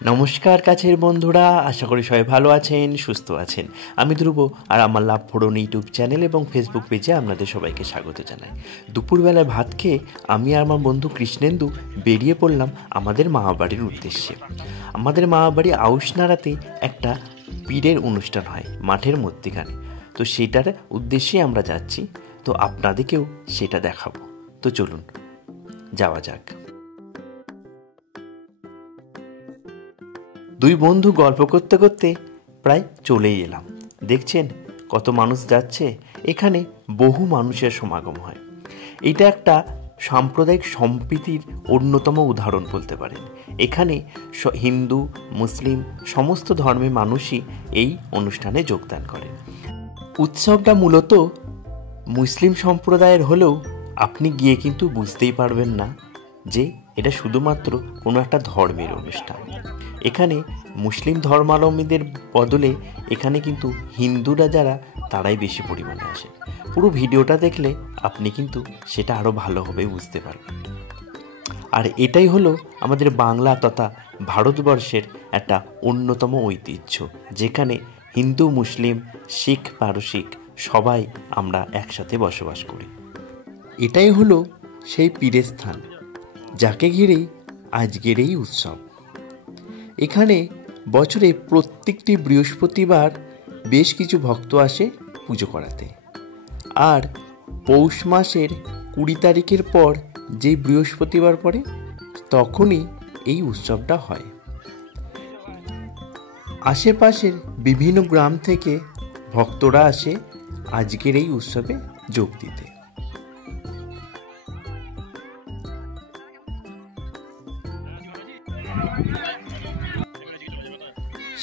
নমস্কার কাছের বন্ধুরা, আশা করি সবাই ভালো আছেন, সুস্থ আছেন। আমি ধ্রুব, আর আমার লাভ ফোড়ন ইউটিউব চ্যানেল এবং ফেসবুক পেজে আপনাদের সবাইকে স্বাগত জানাই। দুপুরবেলায় ভাত খেয়ে আমি আর আমার বন্ধু কৃষ্ণেন্দু বেরিয়ে পড়লাম আমাদের মামাবাড়ির উদ্দেশ্যে। আমাদের মামাবাড়ি আউশনাড়াতে একটা পীরের অনুষ্ঠান হয় মাঠের মধ্যিখানে, তো সেটার উদ্দেশ্যে আমরা যাচ্ছি। তো আপনাদেরকেও সেটা দেখাবো, তো চলুন যাওয়া যাক। দুই বন্ধু গল্প করতে করতে প্রায় চলেই এলাম। দেখছেন কত মানুষ যাচ্ছে, এখানে বহু মানুষের সমাগম হয়। এটা একটা সাম্প্রদায়িক সম্প্রীতির অন্যতম উদাহরণ বলতে পারেন। এখানে হিন্দু, মুসলিম সমস্ত ধর্মের মানুষই এই অনুষ্ঠানে যোগদান করেন। উৎসবটা মূলত মুসলিম সম্প্রদায়ের হলেও আপনি গিয়ে কিন্তু বুঝতেই পারবেন না যে এটা শুধুমাত্র কোনো একটা ধর্মের অনুষ্ঠান। এখানে মুসলিম ধর্মাবলম্বীদের বদলে এখানে কিন্তু হিন্দুরা যারা তারাই বেশি পরিমাণে আসে। পুরো ভিডিওটা দেখলে আপনি কিন্তু সেটা আরও ভালোভাবে বুঝতে পারবেন। আর এটাই হলো আমাদের বাংলা তথা ভারতবর্ষের একটা অন্যতম ঐতিহ্য, যেখানে হিন্দু, মুসলিম, শিখ, পারসিক সবাই আমরা একসাথে বসবাস করি। এটাই হলো সেই পীরের স্থান, যাকে ঘিরেই আজকের এই উৎসব। এখানে বছরে প্রত্যেকটি বৃহস্পতিবার বেশ কিছু ভক্ত আসে পুজো করাতে। আর পৌষ মাসের 20 তারিখের পর যেই বৃহস্পতিবার পড়ে তখনই এই উৎসবটা হয়। আশেপাশের বিভিন্ন গ্রাম থেকে ভক্তরা আসে আজকের এই উৎসবে যোগ দিতে।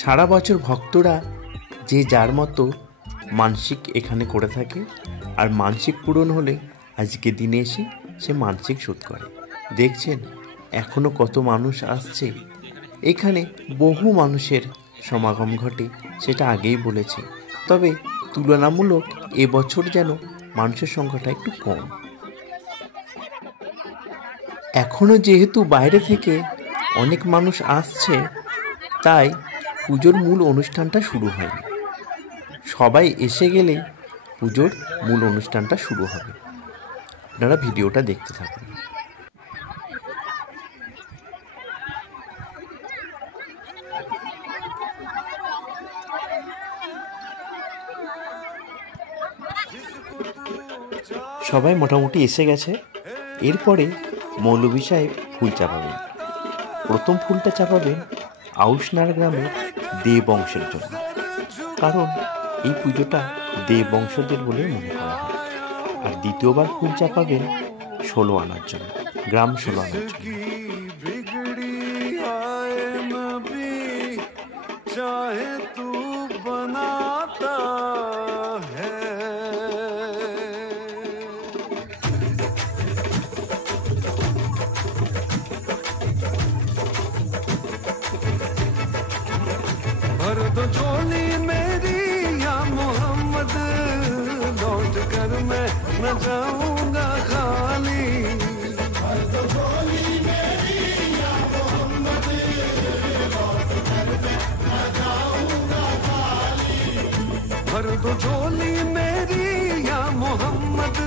সারা বছর ভক্তরা যে যার মতো মানসিক এখানে করে থাকে, আর মানসিক পূরণ হলে আজকে দিনে এসে সে মানসিক শোধ করে। দেখছেন এখনো কত মানুষ আসছে। এখানে বহু মানুষের সমাগম ঘটে, সেটা আগেই বলেছি। তবে তুলনামূলক এবছর যেন মানুষের সংখ্যাটা একটু কম। এখনো যেহেতু বাইরে থেকে অনেক মানুষ আসছে, তাই পুজোর মূল অনুষ্ঠানটা শুরু হয়নি। সবাই এসে গেলেই পুজোর মূল অনুষ্ঠানটা শুরু হবে। আপনারা ভিডিওটা দেখতে থাকুন। সবাই মোটামুটি এসে গেছে। এরপরে মৌলভী সাহেব ফুল চাপাবেন। প্রথম ফুলটা চাপাবেন আউশনাড় গ্রামের দেব বংশের জন্য, কারণ এই পুজোটা দেব বংশদের বলে মনে করা হয়। আর দ্বিতীয়বার ফুল চাপাবেন 16 আনার জন্য, গ্রাম 16 আনার জন্য। भर दो झोली मेरी या मोहम्मद, लौट कर मैं न जाऊंगा खाली। भर दो झोली मेरी या मोहम्मद, लौट कर मैं न जाऊंगा खाली। भर दो झोली मेरी या मोहम्मद,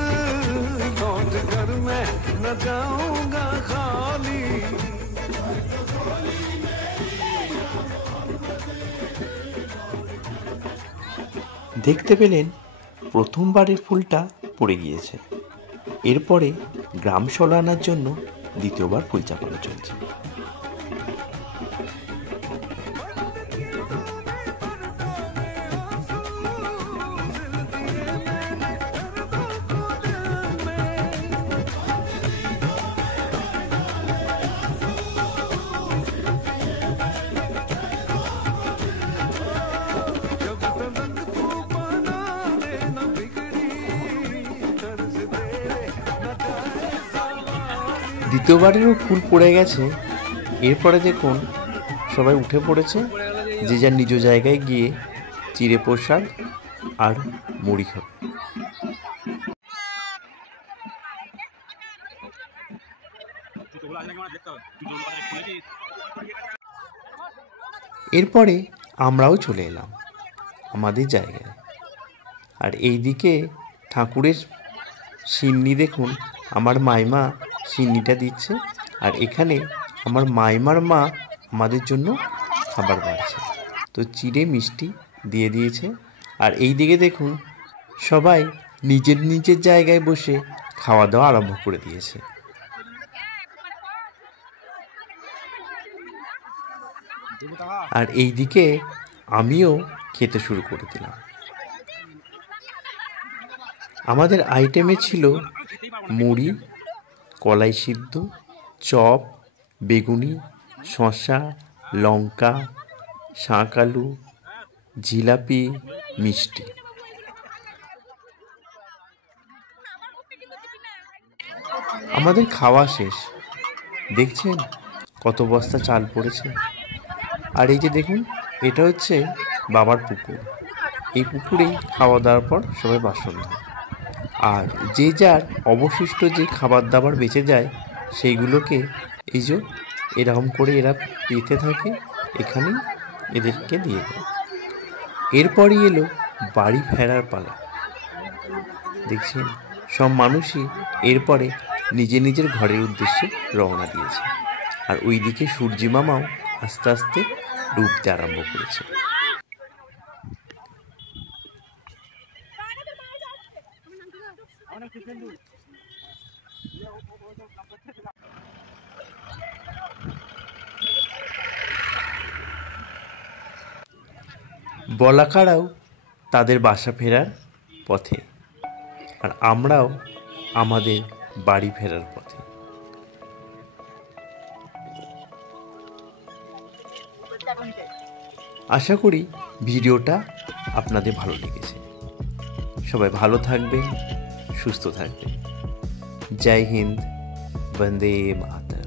लौट कर मैं न जाऊंगा खाली। দেখতে পেলেন প্রথমবারের ফুলটা পড়ে গিয়েছে। এরপরে গ্রাম 16 আনার জন্য দ্বিতীয়বার ফুল চাপানো চলছে। দ্বিতীয়বারেরও ফুল পড়ে গেছে। এরপরে দেখুন সবাই উঠে পড়েছে, যে যার নিজ জায়গায় গিয়ে চিড়ে প্রসাদ আর মুড়ি খাবে। এরপরে আমরাও চলে এলাম আমাদের জায়গায়। আর এইদিকে ঠাকুরের সিন্নি দেখুন, আমার মাইমা সিন্নিটা দিচ্ছে, আর এখানে আমার মাইমার মা আমাদের জন্য খাবার বাড়ছে। তো চিড়ে মিষ্টি দিয়ে দিয়েছে। আর এই দিকে দেখুন সবাই নিজের নিজের জায়গায় বসে খাওয়া দাওয়া আরম্ভ করে দিয়েছে। আর এই দিকে আমিও খেতে শুরু করে দিলাম। আমাদের আইটেমে ছিল মুড়ি, কলাই সিদ্ধ, চপ, বেগুনি, শসা, লঙ্কা, শাক আলু, জিলাপি, মিষ্টি। আমাদের খাওয়া শেষ। দেখছেন কত বস্তা চাল পড়েছে। আর এই যে দেখুন, এটা হচ্ছে বাবার পুকুর। এই পুকুরেই খাওয়া দাওয়ার পর সবাই বাসন ধোয়। আর যে যার অবশিষ্ট যে খাবার দাবার বেঁচে যায় সেইগুলোকে এই যে এরকম করে এরা পেতে থাকে, এখানেই এদেরকে দিয়ে দেয়। এরপরই এলো বাড়ি ফেরার পালা। দেখছেন সব মানুষই এরপরে নিজের নিজের ঘরের উদ্দেশ্যে রওনা দিয়েছে। আর ওইদিকে সূর্যি মামাও আস্তে আস্তে ডুবতে আরম্ভ করেছে। বলাকারাও তাদের বাসা ফেরার পথে, আর আমরাও আমাদের বাড়ি ফেরার পথে। আশা করি ভিডিওটা আপনাদের ভালো লেগেছে। সবাই ভালো থাকবেন, সুস্থ থাকবেন। জয় হিন্দ, বন্দে মাতরম।